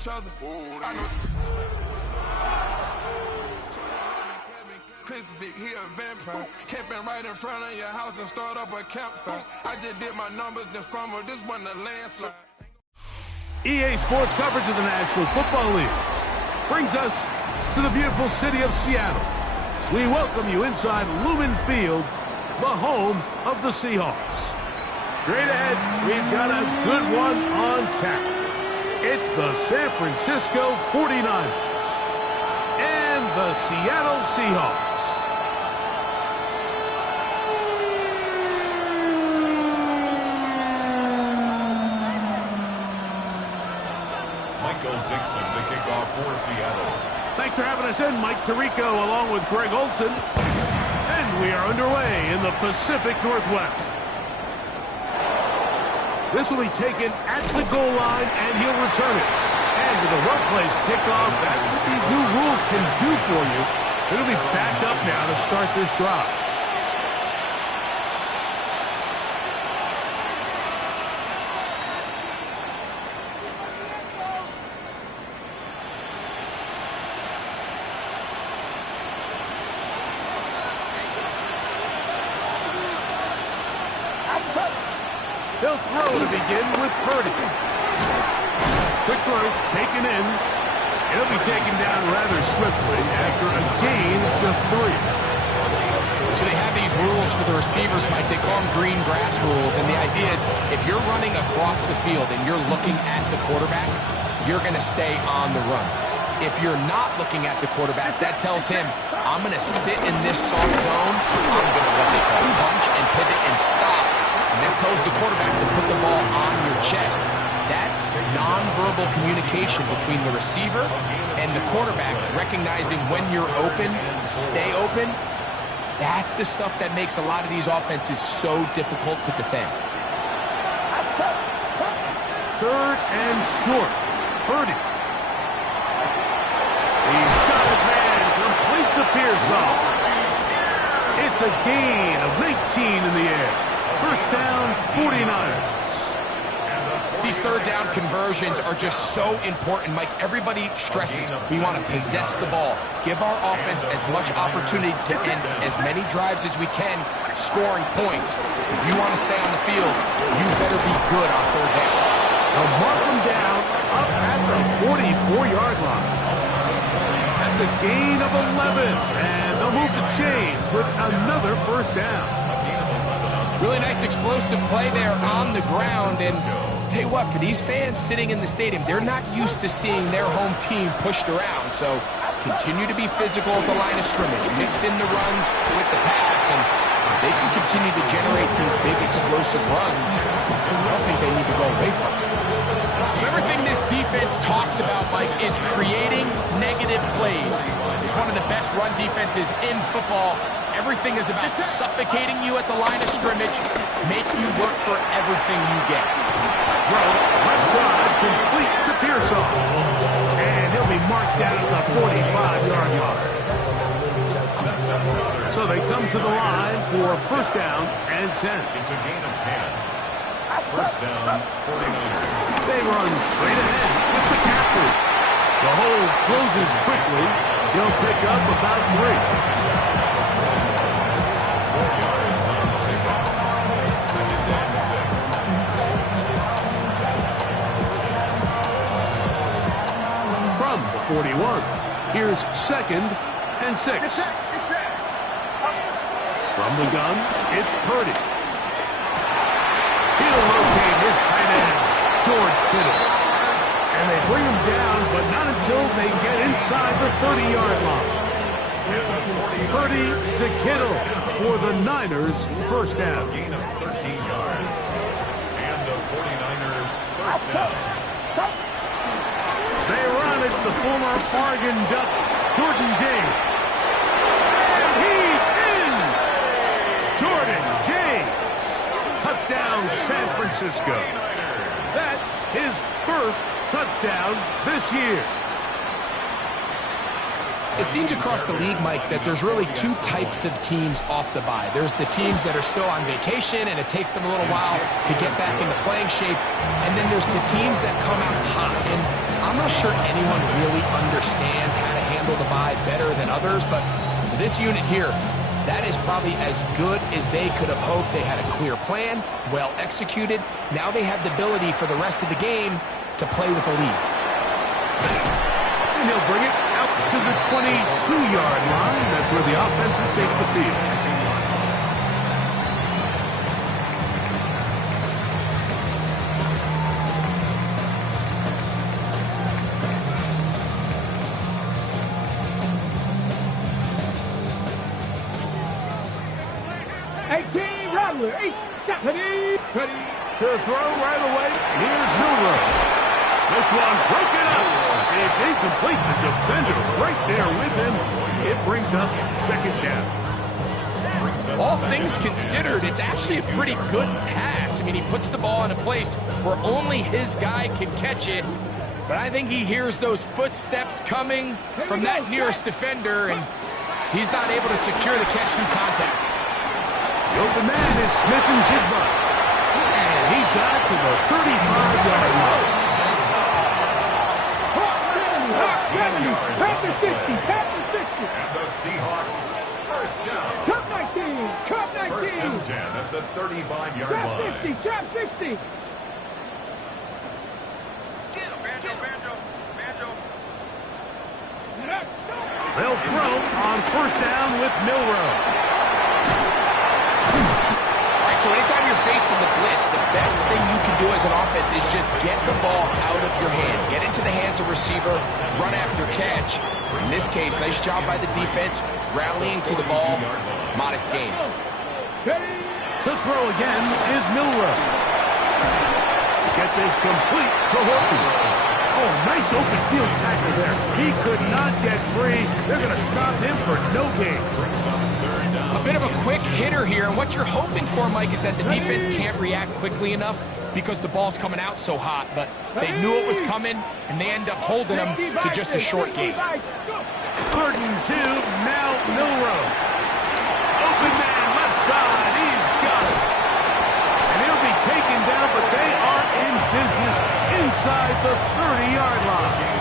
each other. I know. Chris Vick, he a vampire. Camping right in front of your house and start up a campfire. I just did my numbers this summer. This wasn't a landslide. EA Sports coverage of the National Football League brings us to the beautiful city of Seattle. We welcome you inside Lumen Field, the home of the Seahawks. Straight ahead, we've got a good one on tap. It's the San Francisco 49ers and the Seattle Seahawks. Michael Dixon to kick off for Seattle. Thanks for having us in, Mike Tirico, along with Greg Olson. And we are underway in the Pacific Northwest. This will be taken at the goal line, and he'll return it. And with a well-placed kickoff, that's what these new rules can do for you. It'll be backed up now to start this drive. He'll throw to begin with Purdy. Quick throw, taken in. It'll be taken down rather swiftly after a gain of just 3. So they have these rules for the receivers, Mike. They call them green grass rules. And the idea is if you're running across the field and you're looking at the quarterback, you're going to stay on the run. If you're not looking at the quarterback, that tells him, I'm going to sit in this soft zone. I'm going to what they call punch and pivot and stop. And that tells the quarterback to put the ball on your chest. That nonverbal communication between the receiver and the quarterback, recognizing when you're open, stay open, that's the stuff that makes a lot of these offenses so difficult to defend. 3rd and short. Purdy. He's got his man, completes a Pearsall. It's a gain of 19 in the air. First down, 49ers. These third down conversions are just so important, Mike. Everybody stresses we want to possess the ball, give our offense as much opportunity to end as many drives as we can, scoring points. If you want to stay on the field, you better be good on third down. They'll mark them down up at the 44-yard line. That's a gain of 11, and they'll move the chains with another first down. Really nice explosive play there on the ground, and tell you what, for these fans sitting in the stadium, they're not used to seeing their home team pushed around, so continue to be physical at the line of scrimmage, mix in the runs with the pass, and they can continue to generate these big explosive runs. I don't think they need to go away from it. So everything this defense talks about, Mike, is creating negative plays. It's one of the best run defenses in football. Everything is about suffocating you at the line of scrimmage, make you work for everything you get. Throw, left side, complete to Pearsall. And he'll be marked down at the 45-yard line. So they come to the line for first down and 10. It's a gain of 10. First down, 49ers. They run straight ahead with McCaffrey. The hole closes quickly. He'll pick up about 3. From the 41, here's 2nd and 6. From the gun, it's Purdy. He'll rotate his tight end, George Kittle. And they bring him down, but not until they get inside the 30-yard line. Purdy to Kittle for the Niners, first down. Gain of 13 yards. And the 49er first down. They run. It's the former Oregon Duck, Jordan James. And he's in! Jordan James. Touchdown, San Francisco. That's his first touchdown this year. It seems across the league, Mike, that there's really two types of teams off the bye. There's the teams that are still on vacation, and it takes them a little while to get back into playing shape. And then there's the teams that come out hot. And I'm not sure anyone really understands how to handle the bye better than others, but for this unit here, that is probably as good as they could have hoped. They had a clear plan, well executed. Now they have the ability for the rest of the game to play with a lead. And he'll bring it out to the 22-yard line. That's where the offense will take the field. Ready to throw right away. Here's Milroe. This one broken up. It's incomplete. The defender right there with him. It brings up second down. All things considered, it's actually a pretty good pass. I mean, he puts the ball in a place where only his guy can catch it. But I think he hears those footsteps coming from that nearest defender, and he's not able to secure the catch through contact. The open man is Smith and Jigba. And he's got it to the 35-yard line. Tap the 60. And the Seahawks first down. Cup 19. First and 10 at the 35-yard line. Trap 60. They'll throw on first down with Milroe. So anytime you're facing the blitz, the best thing you can do as an offense is just get the ball out of your hand. Get into the hands of receiver, run after catch. In this case, nice job by the defense, rallying to the ball. Modest gain. To throw again is Milroe. Get this complete to Horton. Oh, nice open field tackle there. He could not get free. They're going to stop him for no gain. A bit of a quick hitter here, and what you're hoping for, Mike, is that the defense can't react quickly enough because the ball's coming out so hot, but they knew it was coming, and they end up holding them to just a short gain. Burton to now Milroe. Open man, left side, he's got it. And he'll be taken down, but they are in business inside the 30-yard line.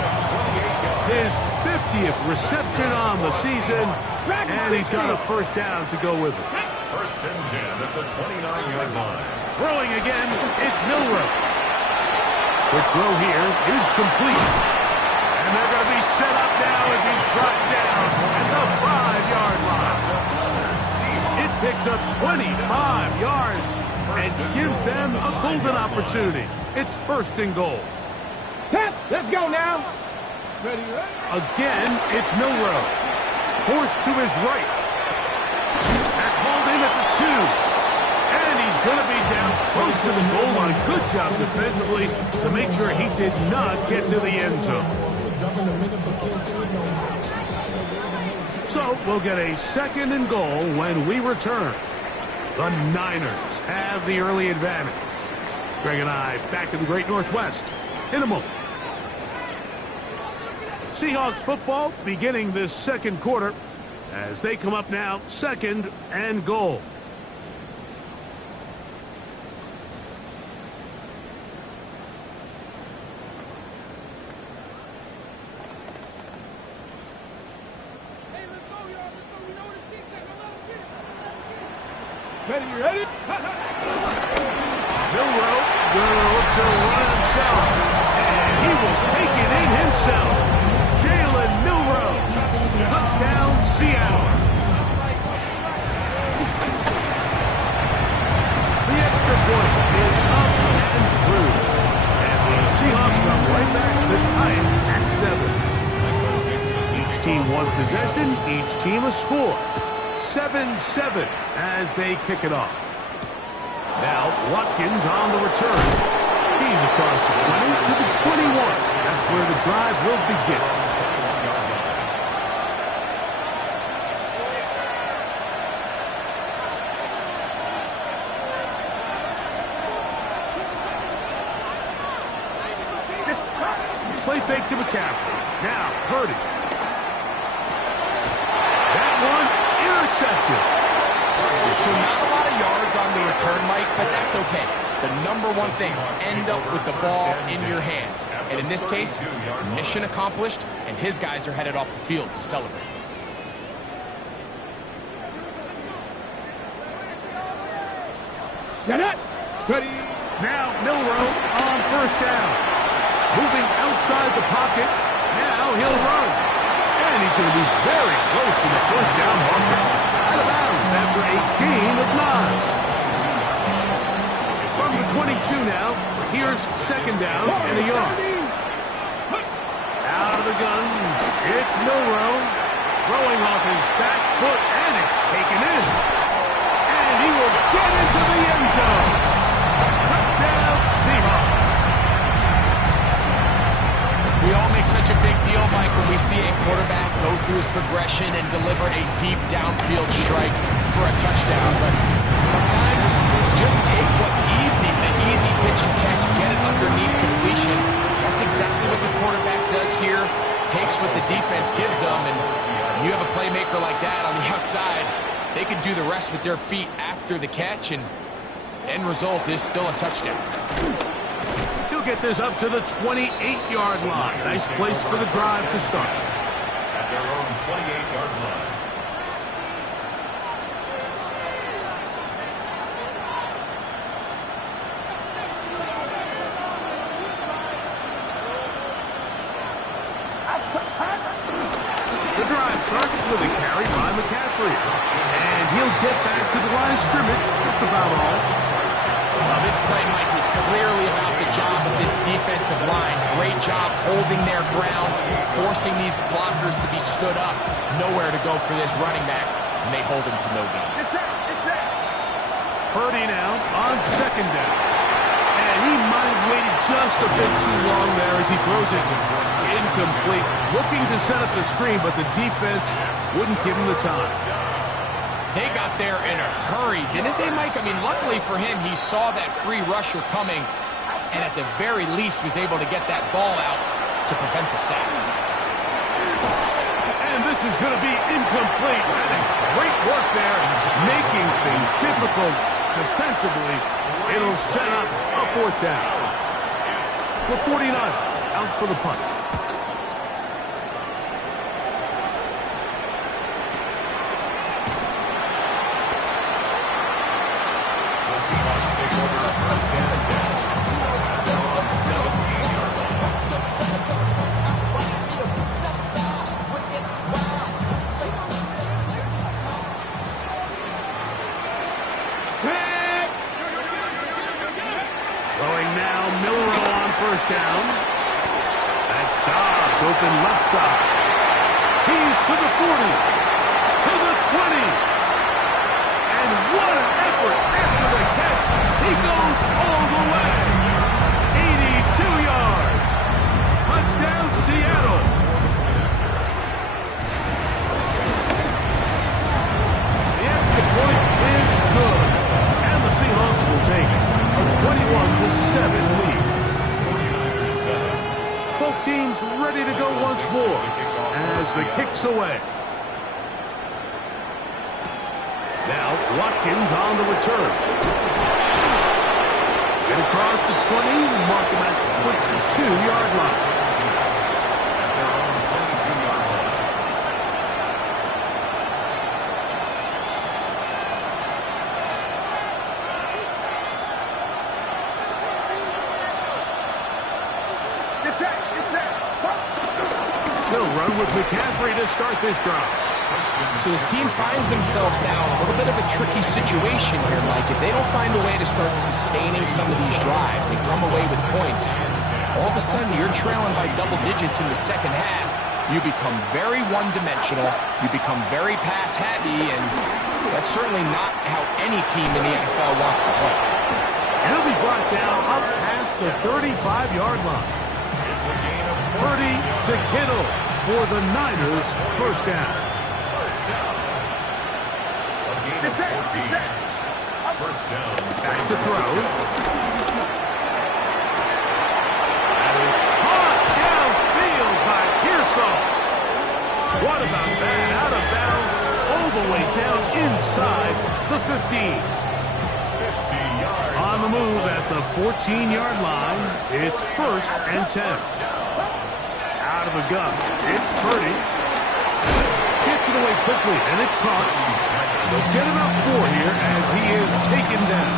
His 50th reception on the season, and he's got a first down to go with it. First and 10 at the 29-yard line. Throwing again, it's Milroe. The throw here is complete. And they're going to be set up now as he's brought down at the 5-yard line. It picks up 25 yards and gives them a golden opportunity. It's first and goal. Let's go now. Again, it's Milroe. Forced to his right. That's hauled in at the 2. And he's going to be down close to the goal line. Good job defensively to make sure he did not get to the end zone. So we'll get a second and goal when we return. The Niners have the early advantage. Greg and I back in the Great Northwest in a moment. Seahawks football beginning this second quarter as they come up now, second and goal. Ready? Milroe will look to run himself, and he will take it in himself. Jalen Milroe, touchdown Seattle. The extra point is up and through, and the Seahawks come right back to tie it at 7. Each team one possession, each team a score. 7-7 as they kick it off. Now Watkins on the return. He's across the 20 to the 21. That's where the drive will begin. Play fake to McCaffrey. Now Purdy. intercepted. So not a lot of yards on the return, Mike, but that's okay. The number one thing, end up with the ball in your hands. And in this case, mission accomplished, and his guys are headed off the field to celebrate. Get it. Ready. Now Milroe on first down. Moving outside the pocket. Now he'll run. And he's going to be very close to the first down marker. Out of bounds after a gain of 9. From the 22 now, here's second down and a yard. Out of the gun, it's Milroe. Throwing off his back foot, and it's taken in. And he will get into the end zone. Touchdown, Seahawks. We all make such a big deal, Mike, when we see a quarterback go through his progression and deliver a deep downfield strike for a touchdown. But sometimes just take what's easy, the easy pitch and catch, get it underneath completion. That's exactly what the quarterback does here. Takes what the defense gives them, and you have a playmaker like that on the outside. They can do the rest with their feet after the catch, and end result is still a touchdown. He'll get this up to the 28-yard line. Nice place for the drive to start. At their own 28-yard line. The drive starts with a carry by McCaffrey. And he'll get back to the line of scrimmage. That's about all. Well, this play, Mike, was clearly about the job of this defensive line. Great job holding their ground, forcing these blockers to be stood up. Nowhere to go for this running back, and they hold him to no gain. It's it. It's it. Purdy now on second down. And he might have waited just a bit too long there as he throws it incomplete. Looking to set up the screen, but the defense wouldn't give him the time. They got there in a hurry, didn't they, Mike? I mean, luckily for him, he saw that free rusher coming, and at the very least was able to get that ball out to prevent the sack. And this is going to be incomplete. That is great work there, making things difficult defensively. It'll set up a fourth down. The 49ers out for the punt. Seahawks take over first down and 10. They're on 17-yard line. Throwing now, Milroe on first down. That's Dobbs open left side. He's to the 40, to the 20. And what an effort after the catch. He goes all the way. 82 yards. Touchdown, Seattle. The extra point is good. And the Seahawks will take a 21-7 lead. 49-7. Both teams ready to go once more as the kick's away. Now, Watkins on the return. And across the 20, mark him at the 22-yard line. At their own 22-yard line. It's it. It's it. He'll run with McCaffrey to start this drive. So his team finds themselves now in a little bit of a tricky situation here, Mike. If they don't find a way to start sustaining some of these drives and come away with points, all of a sudden you're trailing by double digits in the second half. You become very one-dimensional. You become very pass-happy, and that's certainly not how any team in the NFL wants to play. And he'll be brought down up past the 35-yard line. It's a gain of Purdy to Kittle for the Niners first down. It's it. It's it. First down. Back to throw. That is caught downfield by Pearsall. What about that? Out of bounds, all the way down 14-yard line. It's 1st and 10. Out of the gun. It's Purdy. Gets it away quickly, and it's caught. They'll get about 4 here as he is taken down.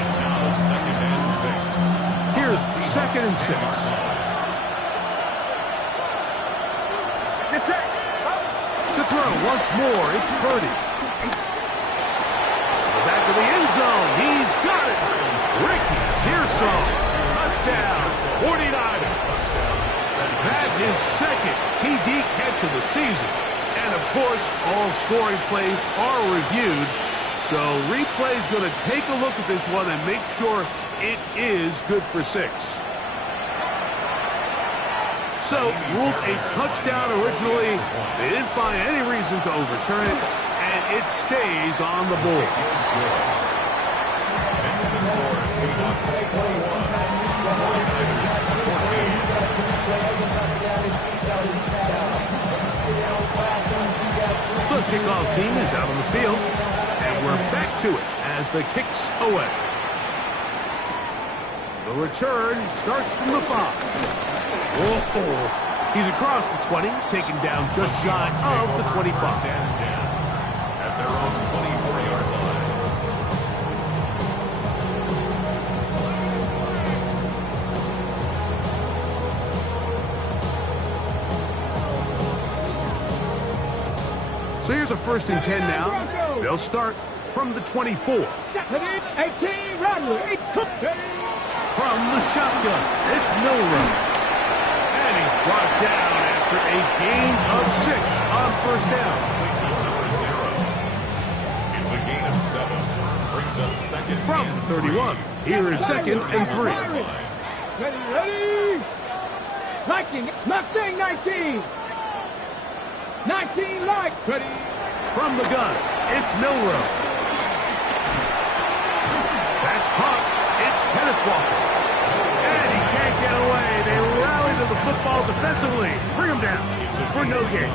It's now 2nd and 6. Here's 2nd and 6. Get set. To throw once more, it's Purdy. Back to the end zone. He's got it. Ricky Pearsall. Touchdown. 49ers. That's his 2nd TD catch of the season. And, of course, all scoring plays are reviewed. So replay's going to take a look at this one and make sure it is good for 6. So, ruled a touchdown originally. They didn't find any reason to overturn it, and it stays on the board. Next to score, Seahawks 21, 49ers 14. The kickoff team is out on the field, and we're back to it as the kicks away. The return starts from the 5. Oh, he's across the 20, taken down just shy of the 25. 1st and 10 at their own 24-yard line. So here's a 1st and 10 now. They'll start from the 24. 18, Rodley. From the shotgun, it's Milroe. And he's brought down after a gain of 6 on 1st down. Number 0. It's a gain of 7. Brings up 2nd From and 31, here is 2nd and 3. Ready. 19. Mustang 19. 19 light. Ready. From the gun, it's Milroe. That's caught. It's Kenneth Walker. And he can't get away. They rally to the football defensively. Bring him down for no gain.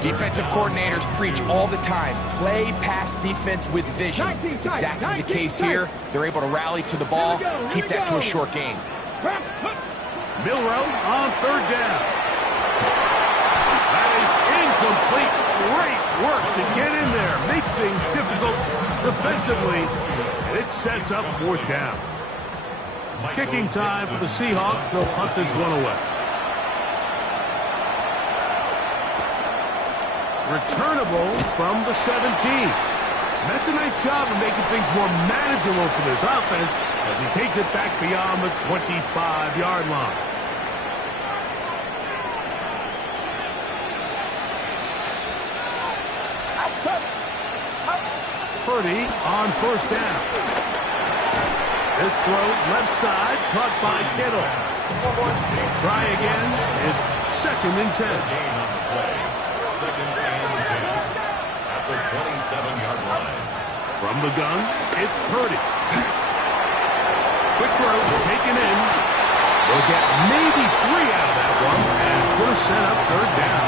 Defensive coordinators preach all the time, play pass defense with vision. It's exactly the case here. They're able to rally to the ball, keep that to a short game. Milroe on 3rd down. That is incomplete. Great work to get in there, make things difficult defensively, and it sets up 4th down. Kicking time for the Seahawks. They'll punt this one away. Returnable from the 17. That's a nice job of making things more manageable for this offense as he takes it back beyond the 25-yard line. Purdy on 1st down. This throw left side, caught by Kittle. Try again. It's 2nd and 10. Gain on the play. 2nd and 10 at the 27-yard line. From the gun, it's Purdy. Quick throw taken in. They'll get maybe 3 out of that one, and it's going to set up 3rd down.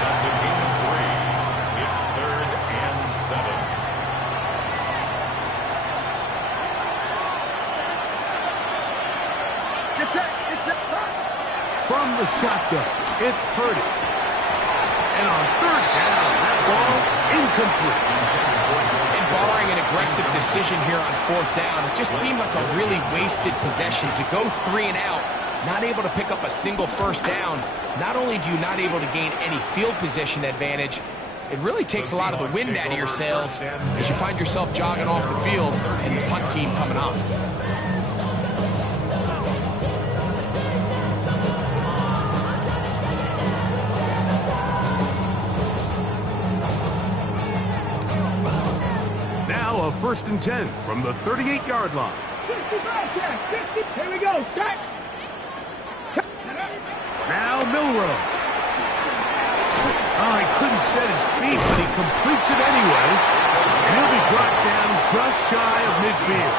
That's a gain of 3. It's 3rd and 7. From the shotgun, it's Purdy. And on 3rd down, that ball incomplete. And barring an aggressive decision here on 4th down, it just seemed like a really wasted possession to go 3 and out, not able to pick up a single 1st down. Not only do you not able to gain any field position advantage, it really takes a lot of the wind out of your sails as you find yourself jogging off the field and the punt team coming on. Now a 1st and 10 from the 38-yard line. 50. Here we go. Start. Now Milroe. Oh, he couldn't set his feet, but he completes it anyway. And he'll be brought down just shy of midfield.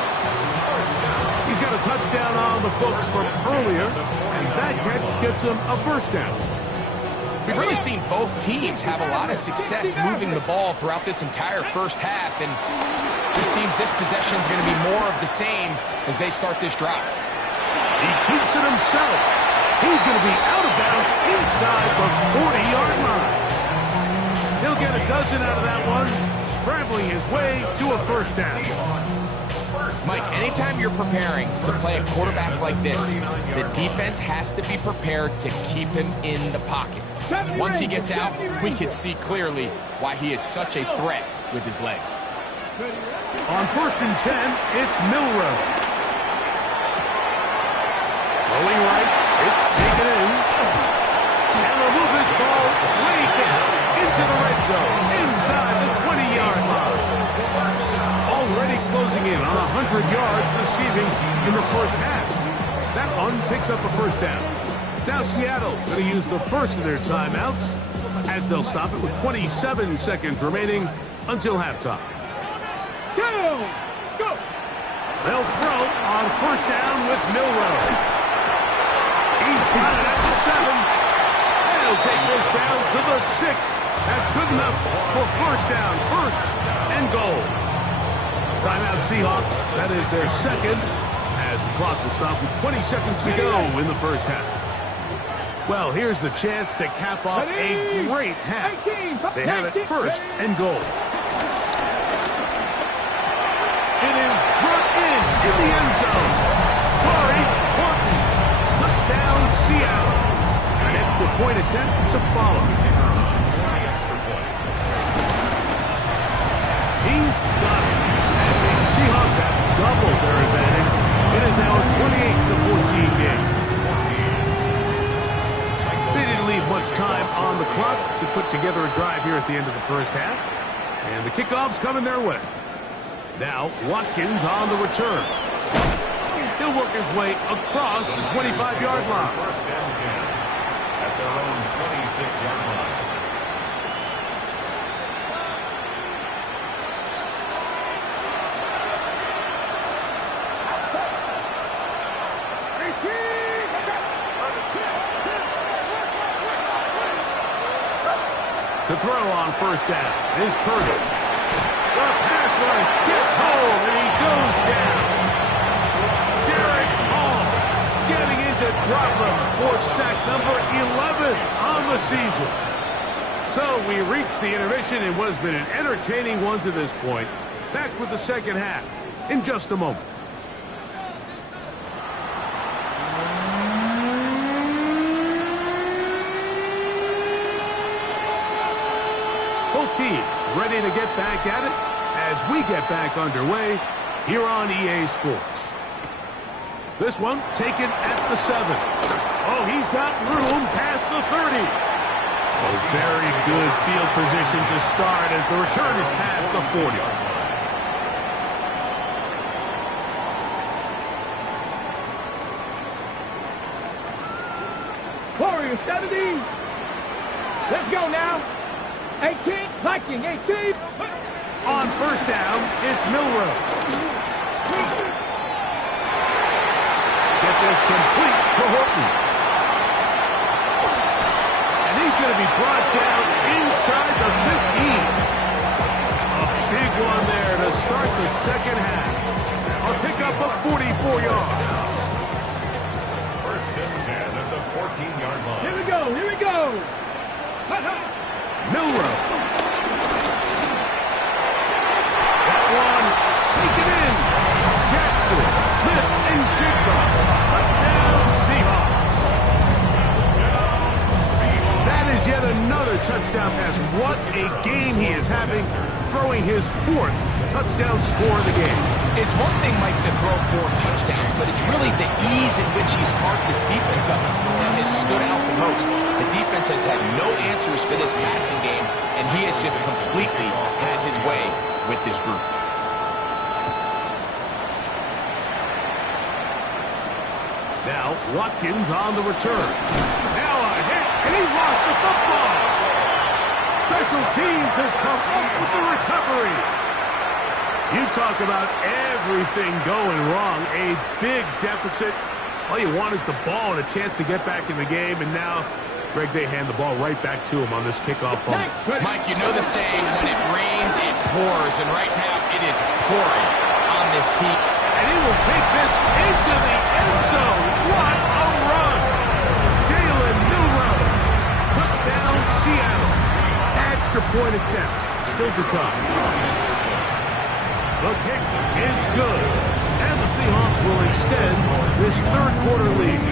He's got a touchdown on the books from earlier, and that catch gets him a 1st down. We've really seen both teams have a lot of success moving the ball throughout this entire 1st half, and Just seems this possession is going to be more of the same as they start this drive. He keeps it himself. He's going to be out of bounds inside the 40-yard line. He'll get a dozen out of that one, scrambling his way to a first down. Mike, anytime you're preparing to play a quarterback like this, the defense has to be prepared to keep him in the pocket. Once he gets out, we can see clearly why he is such a threat with his legs. On 1st and 10, it's Milroe. Rolling right, it's taken in. And they'll move this ball way down into the red zone, inside the 20-yard line. Already closing in on 100 yards receiving in the first half. That one picks up a first down. Now Seattle going to use the first of their timeouts as they'll stop it with 27 seconds remaining until halftime. Go! They'll throw on first down with Milroe. He's got it at the 7. And he'll take this down to the 6. That's good enough for first down, first and goal. Timeout Seahawks. That is their second, as the clock will stop with 20 seconds to go in the first half. Well, here's the chance to cap off a great half. They have it first and goal. It is brought in the end zone. Corey Horton. Touchdown, Seattle. An extra point attempt to follow. He's got it. And the Seahawks have doubled their advantage. It is now a 28-14 game. They didn't leave much time on the clock to put together a drive here at the end of the first half. And the kickoff's coming their way. Now, Watkins on the return. He'll work his way across the 25-yard line. First and 10 at their own 26-yard line. To throw on first down is Purdy. The pass rush gets home, and he goes down. Derek Hall getting into drop him for sack number 11 on the season. So we reach the intermission in what has been an entertaining one to this point. Back with the second half in just a moment. Both teams ready to get back at it as we get back underway here on EA Sports. This one taken at the 7. Oh, he's got room past the 30. A very good field position to start as the return is past the 40. Warriors 70. Let's go now. 18, Viking 18. On first down, it's Milroe. Get this complete to Horton. And he's going to be brought down inside the 15. A big one there to start the second half. A pickup of 44 yards. First and 10 at the 14-yard line. Here we go, here we go. Milroe. That one, take it in. Jackson, Smith, and Jigba. Touchdown, Seahawks. That is yet another touchdown pass. What a game he is having, throwing his 4th touchdown score of the game. It's one thing, Mike, to throw 4 touchdowns, but it's really the ease in which he's carved this defense up that has stood out the most. The defense has had no answers for this passing game, and he has just completely had his way with this group. Now, Watkins on the return. Now a hit, and he lost the football. Special teams has come up with the recovery. You talk about everything going wrong. A big deficit. All you want is the ball and a chance to get back in the game, and now Greg, they hand the ball right back to him on this kickoff fumble. Mike, you know the saying, when it rains, it pours, and right now it is pouring on this team. And he will take this into the end zone. What a run! Jalen Milroe. Touchdown, Seattle. Extra point attempt still to come. The kick is good. And the Seahawks will extend this third quarter lead.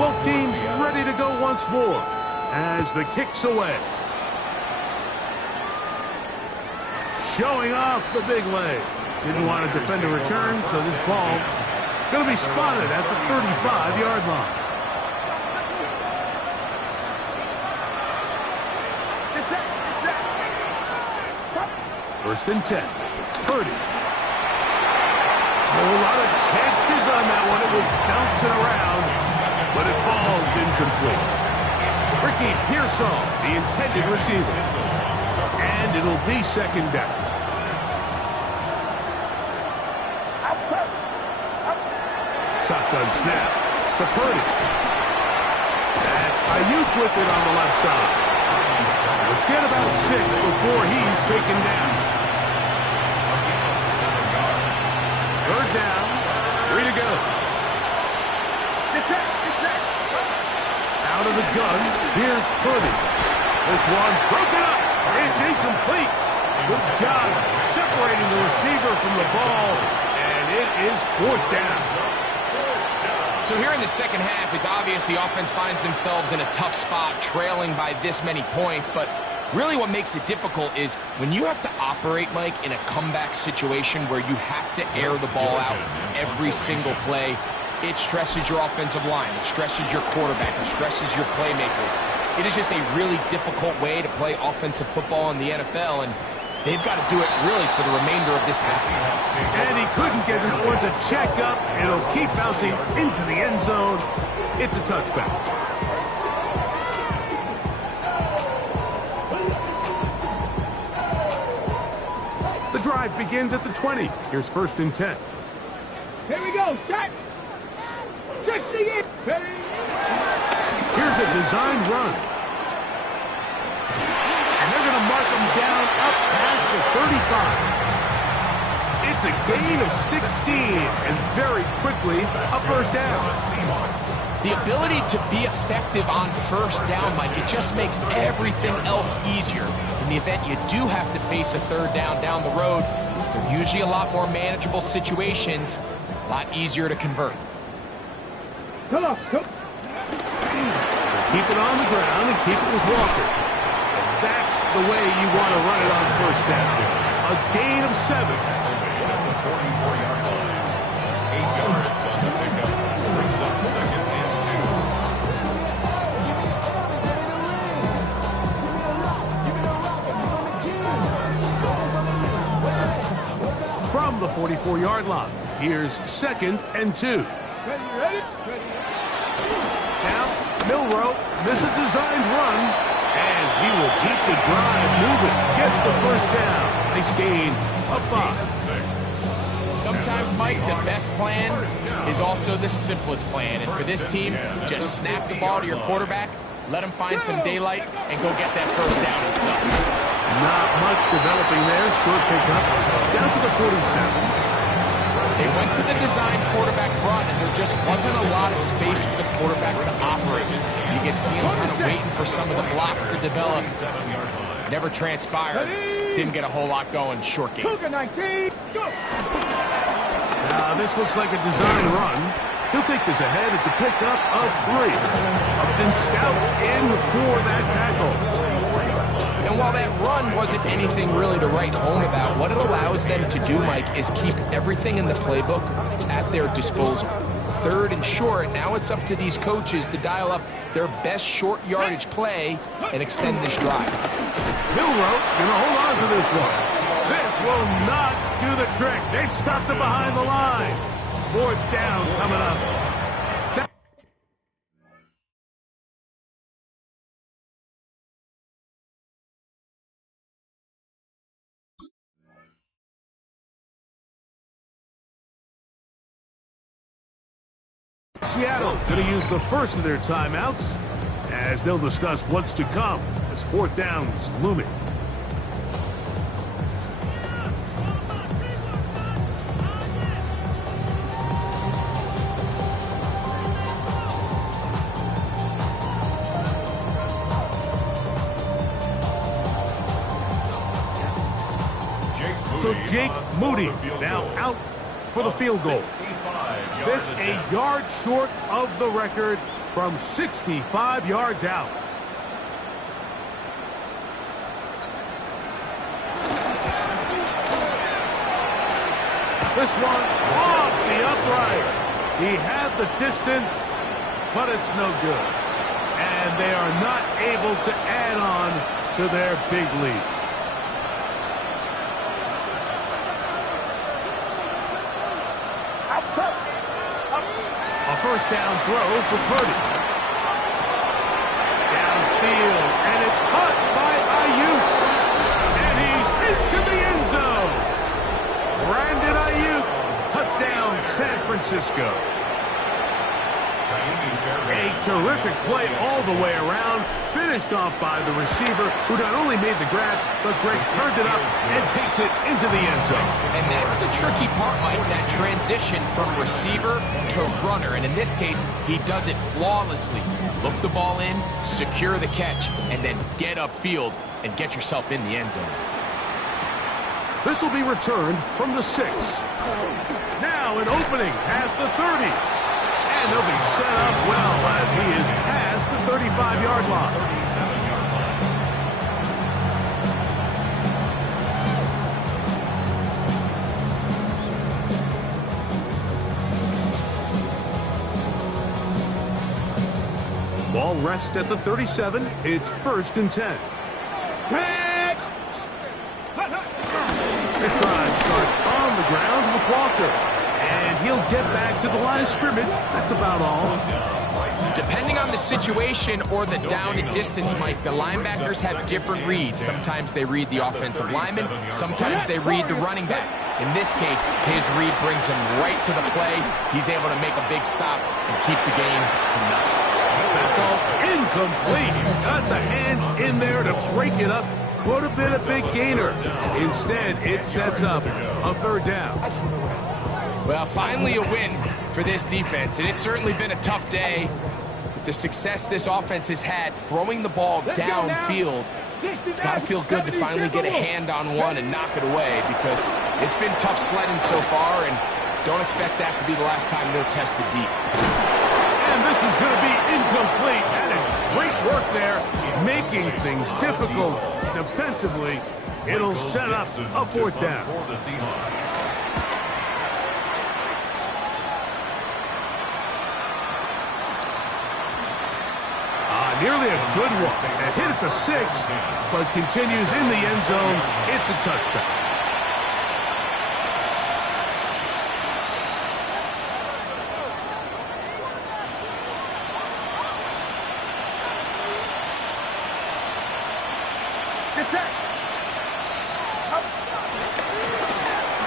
Both teams ready to go once more as the kick's away. Showing off the big leg. Didn't want to defend a return, so this ball going to be spotted at the 35-yard line. First and 10. Purdy. A lot of chances on that one. It was bouncing around, but it falls incomplete. Ricky Pearsall, the intended receiver. And it'll be second down. Shotgun snap to Purdy. That's Ayuk with it on the left side. We'll get about 6 before he's taken down. Third down, 3 to go. Out of the gun, here's Purdy. This one broken up. It's incomplete. Good job separating the receiver from the ball, and it is fourth down. So here in the second half, it's obvious the offense finds themselves in a tough spot, trailing by this many points, but really what makes it difficult is when you have to operate, Mike, in a comeback situation where you have to air the ball out every single play, it stresses your offensive line, it stresses your quarterback, it stresses your playmakers. It is just a really difficult way to play offensive football in the NFL, and they've got to do it really for the remainder of this half. And he couldn't get that one to check up. It'll keep bouncing into the end zone. It's a touchback. The drive begins at the 20. Here's first and 10. Here we go. Set. 60 in. Here's a designed run. And they're going to mark him down up past the 35. It's a gain of 16, and very quickly, a first down. The ability to be effective on first down, Mike, it just makes everything else easier. In the event you do have to face a third down down the road, they're usually a lot more manageable situations, a lot easier to convert. Come on. Come. Keep it on the ground and keep it with Walker. And that's the way you want to run it on first down. A gain of 7. 44-yard line. 8 yards on the pickup. Brings up second and 2. From the 44-yard line, here's second and 2. Ready? Now, Milroe misses a designed run, and he will keep the drive moving. Gets the first down. Nice gain of 5. Sometimes, Mike, the best plan is also the simplest plan. And for this team, just snap the ball to your quarterback, let him find some daylight, and go get that first down himself. Not much developing there. Short pickup. Down to the 47. They went to the design quarterback run, and there just wasn't a lot of space for the quarterback to operate. You can see him kind of waiting for some of the blocks to develop. Never transpired. Didn't get a whole lot going. Short game. Cougar 19. Go. This looks like a design run. He'll take this ahead. It's a pickup of 3. Upton Stout in for that tackle. And while that run wasn't anything really to write home about, what it allows them to do, Mike, is keep everything in the playbook at their disposal. Third and short, now it's up to these coaches to dial up their best short yardage play and extend this drive. Milroe going to hold on to this one. This will not do the trick. They've stopped it behind the line. Fourth down coming up. Seattle going to use the first of their timeouts as they'll discuss what's to come as fourth down's looming. So Jake Moody now out for the field goal. This a yard short of the record from 65 yards out. This one off the upright. He had the distance, but it's no good. And they are not able to add on to their big lead. A first down throw for Purdy. Downfield, and it's caught by Ayuk. And he's into the end zone. Brandon Ayuk, touchdown San Francisco. A terrific play all the way around, finished off by the receiver, who not only made the grab, but Greg turned it up and takes it into the end zone. And that's the tricky part, Mike, that transition from receiver to runner. And in this case, he does it flawlessly. Look the ball in, secure the catch, and then get upfield and get yourself in the end zone. This will be returned from the 6. Now an opening past the 30. And they'll be set up well as he is past the 35-yard line. 37-yard line. Ball rests at the 37. It's 1st and 10. This drive starts on the ground with Walker. And he'll get back to the line of scrimmage. That's about all. Depending on the situation or the down and distance, Mike, the linebackers have different reads. Sometimes they read the offensive lineman. Sometimes they read the running back. In this case, his read brings him right to the play. He's able to make a big stop and keep the game to nothing. That ball incomplete. Got the hands in there to break it up. Could have been a big gainer. Instead, it sets up a 3rd down. Well, finally a win for this defense, and it's certainly been a tough day. With the success this offense has had throwing the ball downfield, it's got to feel good to finally get a hand on one and knock it away, because it's been tough sledding so far, and don't expect that to be the last time they'll test the deep. And this is going to be incomplete. That is great work there, making things difficult defensively. It'll set up a 4th down. For the Seahawks. Nearly a good one. A hit at the 6, but continues in the end zone. It's a touchdown.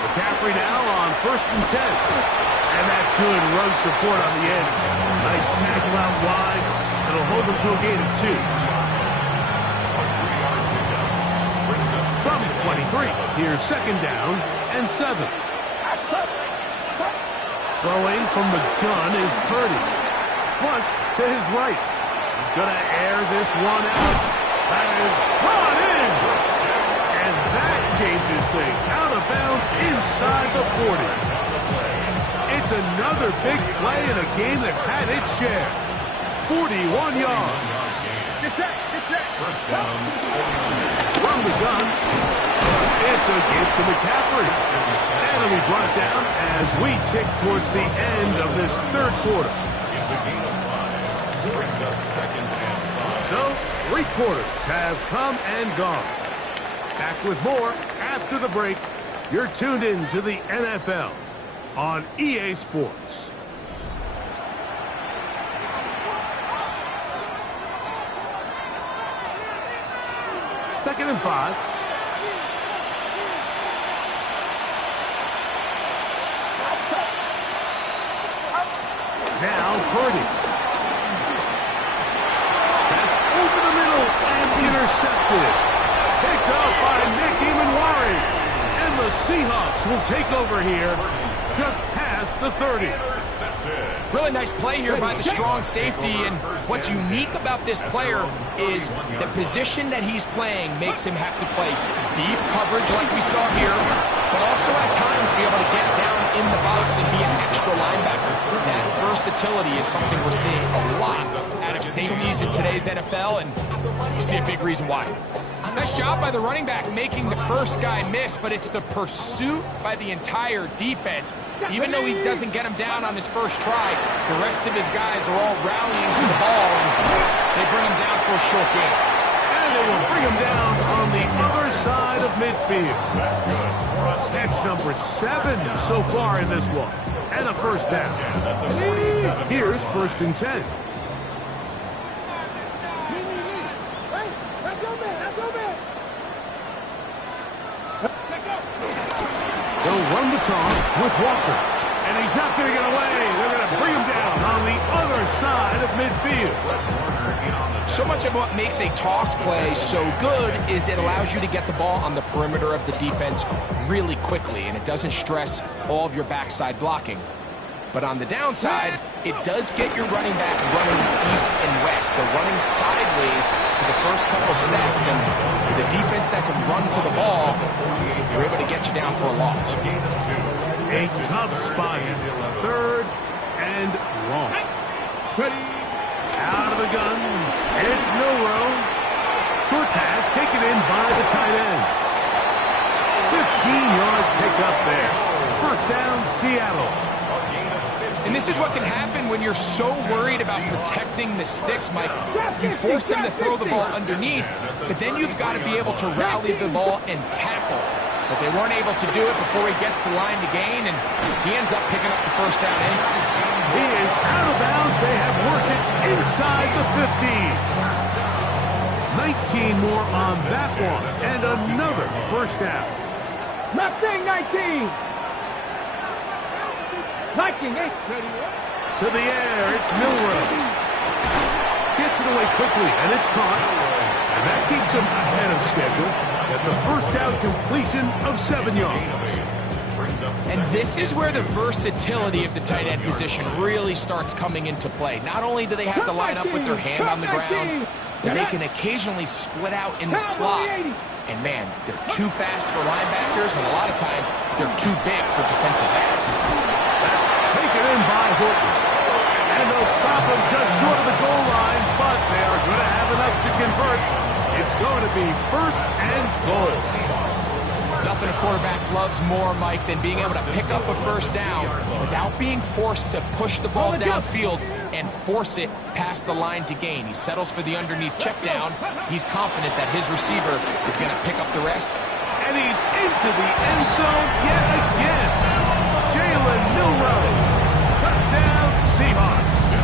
McCaffrey now on 1st and 10. And that's good run support on the end. Nice tackle out wide. It'll hold them to a gain of 2. From 23, here's 2nd down and 7. Throwing from the gun is Purdy. Flush to his right. He's going to air this one out. That is brought in. And that changes things. Out of bounds inside the 40. It's another big play in a game that's had its share. 41 yards. Get set. First down. From the gun, it's a give to McCaffrey. And it'll be brought down as we tick towards the end of this 3rd quarter. It's a gain of 5. Brings up 2nd and 5. So, 3 quarters have come and gone. Back with more after the break. You're tuned in to the NFL on EA Sports. Second and 5. Now Purdy. That's over the middle and intercepted. Picked up by Nick Emanwari. And the Seahawks will take over here just past the 30. Really nice play here by the strong safety, and what's unique about this player is the position that he's playing makes him have to play deep coverage like we saw here, but also at times be able to get down in the box and be an extra linebacker. That versatility is something we're seeing a lot out of safeties in today's NFL, and you see a big reason why. Nice job by the running back making the first guy miss, but it's the pursuit by the entire defense. Even though he doesn't get him down on his first try, the rest of his guys are all rallying to the ball, and they bring him down for a short gain. And they will bring him down on the other side of midfield. That's good. Catch number 7 so far in this one. And a first down. Here's 1st and 10. They'll run the toss with Walker. And he's not going to get away. They're going to bring him down on the other side of midfield. So much of what makes a toss play so good is it allows you to get the ball on the perimeter of the defense really quickly, and it doesn't stress all of your backside blocking. But on the downside, it does get your running back running east and west. They're running sideways for the first couple steps, and the defense that can run to the ball, they're able to get you down for a loss. A tough spot here. 3rd and long. Out of the gun. It's Milroe. Short pass taken in by the tight end. 15-yard pickup there. First down, Seattle. And this is what can happen when you're so worried about protecting the sticks, Mike. You force them to throw the ball underneath, but then you've got to be able to rally the ball and tackle. But they weren't able to do it before he gets the line to gain, and he ends up picking up the first down anyway. He is out of bounds. They have worked it inside the 15. 19 more on that one, and another first down. Left thing, 19. 19, To the air, it's Milroe. Gets it away quickly, and it's caught. And that keeps him ahead of schedule. That's a first down completion of 7 yards. And this is where the versatility of the tight end position really starts coming into play. Not only do they have to line up with their hand on the ground, but they can occasionally split out in the slot. And man, they're too fast for linebackers, and a lot of times they're too big for defensive backs. That's taken in by Horton. And they'll stop him just short of the goal line, but they are going to have enough to convert. It's going to be 1st and goal. Nothing a quarterback loves more, Mike, than being able to pick up a first down without being forced to push the ball downfield and force it past the line to gain. He settles for the underneath check down. He's confident that his receiver is going to pick up the rest. And he's into the end zone yet again. Jalen Milroe. Touchdown, Seahawks.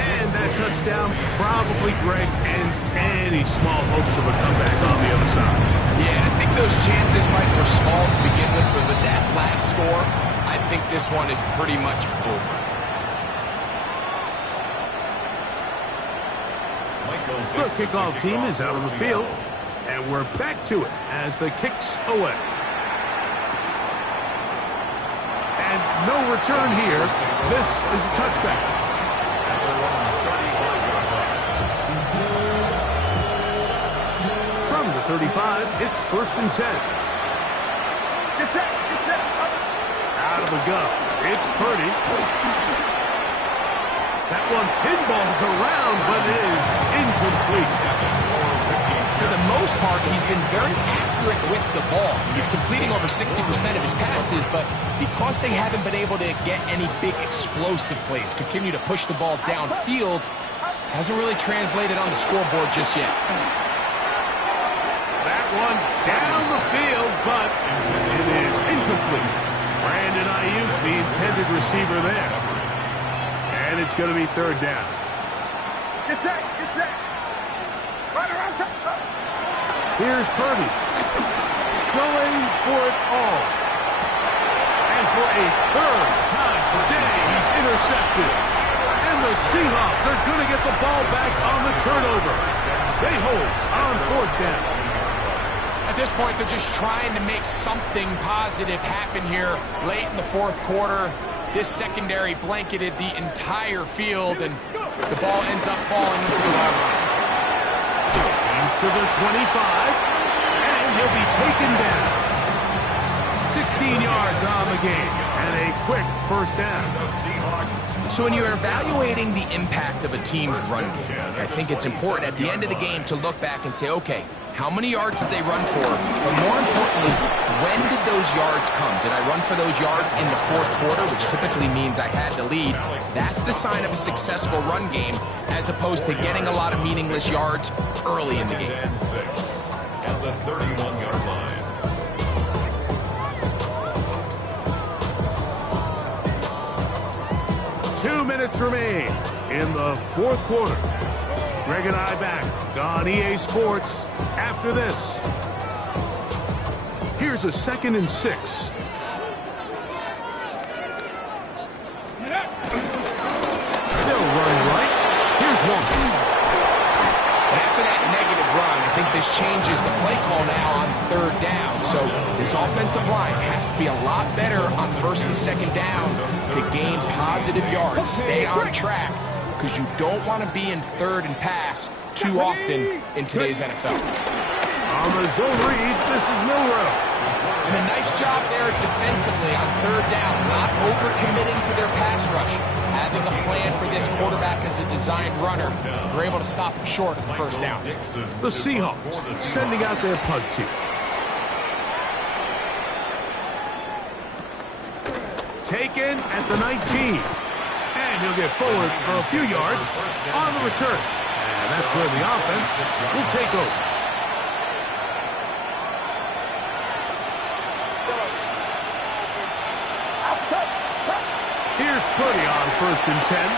And that touchdown probably, Greg, ends any small hopes of a comeback on the other side. Yeah, and I think those chances, Mike, were small to begin with, but with that last score, I think this one is pretty much over. The kickoff team is out on the field, and we're back to it as the kick's away. And no return here. This is a touchdown. From the 35, it's 1st and 10. Get set. Out of the gun, it's Purdy. That one pinballs around, but it is incomplete. For the most part, he's been very accurate with the ball. He's completing over 60% of his passes, but because they haven't been able to get any big explosive plays, continue to push the ball downfield, hasn't really translated on the scoreboard just yet. That one down the field, but it is incomplete. Brandon Ayuk, the intended receiver there. And it's going to be 3rd down. Get set. Right around set. Here's Purdy. Going for it all. And for a 3rd time Intercepted. And the Seahawks are going to get the ball back on the turnover. They hold on 4th down. At this point, they're just trying to make something positive happen here late in the 4th quarter. This secondary blanketed the entire field, and the ball ends up falling into the long runs. He's to the 25, and he'll be taken down. 16 yards on the game, and a quick 1st down. So when you're evaluating the impact of a team's run game, I think it's important at the end of the game to look back and say, okay, how many yards did they run for? But more importantly, when did those yards come? Did I run for those yards in the 4th quarter, which typically means I had the lead? That's the sign of a successful run game, as opposed to getting a lot of meaningless yards early in the game. At the 31-yard line. 2 minutes remain in the 4th quarter. Greg and I back on EA Sports after this. Here's a 2nd and 6. They'll run right. Here's one. After that negative run, I think this changes the play call now on 3rd down. So this offensive line has to be a lot better on 1st and 2nd down to gain positive yards. Stay on track, because you don't want to be in 3rd and pass too often in today's NFL. On the zone read, this is Milroe. And a nice job there defensively on 3rd down, not overcommitting to their pass rush. Having a plan for this quarterback as a designed runner, they're able to stop him short of the 1st down. The Seahawks sending out their punt team. Taken at the 19. And he'll get forward a few yards on the return. And that's where the offense will take over. Here's Purdy on 1st and 10.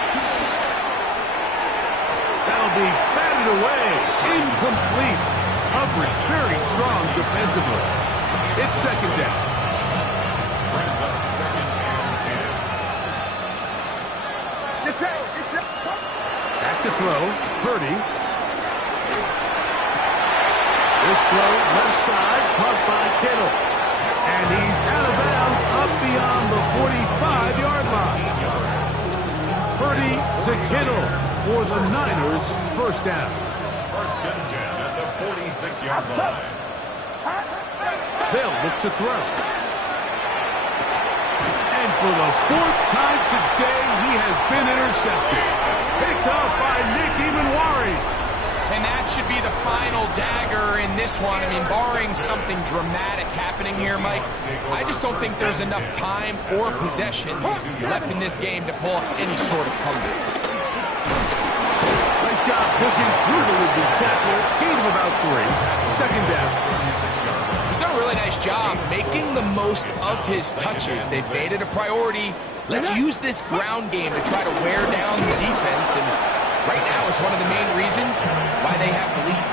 That'll be batted away. Incomplete. Coverage very strong defensively. It's 2nd down. Brings up 2nd and 10. Back to throw. Purdy. This throw left side, caught by Kittle. And he's out of bounds up beyond the 45-yard line. Purdy to Kittle for the Niners' 1st down. 1st and 10 at the 46-yard line. They'll look to throw. And for the 4th time today, he has been intercepted. Picked up by Nick Emanwari. And that should be the final dagger in this one. I mean, barring something dramatic happening here, Mike, I just don't think there's enough time or possessions left in this game to pull off any sort of comeback. Nice job pushing through the would-be tackler. Gain of about 3. 2nd down. He's done a really nice job making the most of his touches. They've made it a priority. Let's use this ground game to try to wear down the defense, and right now it's one of the main reasons why they have the lead.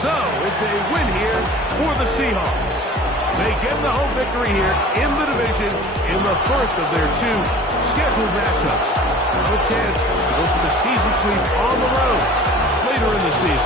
So, it's a win here for the Seahawks. They get the home victory here in the division in the 1st of their 2 scheduled matchups. No chance to go for the season sweep on the road later in the season.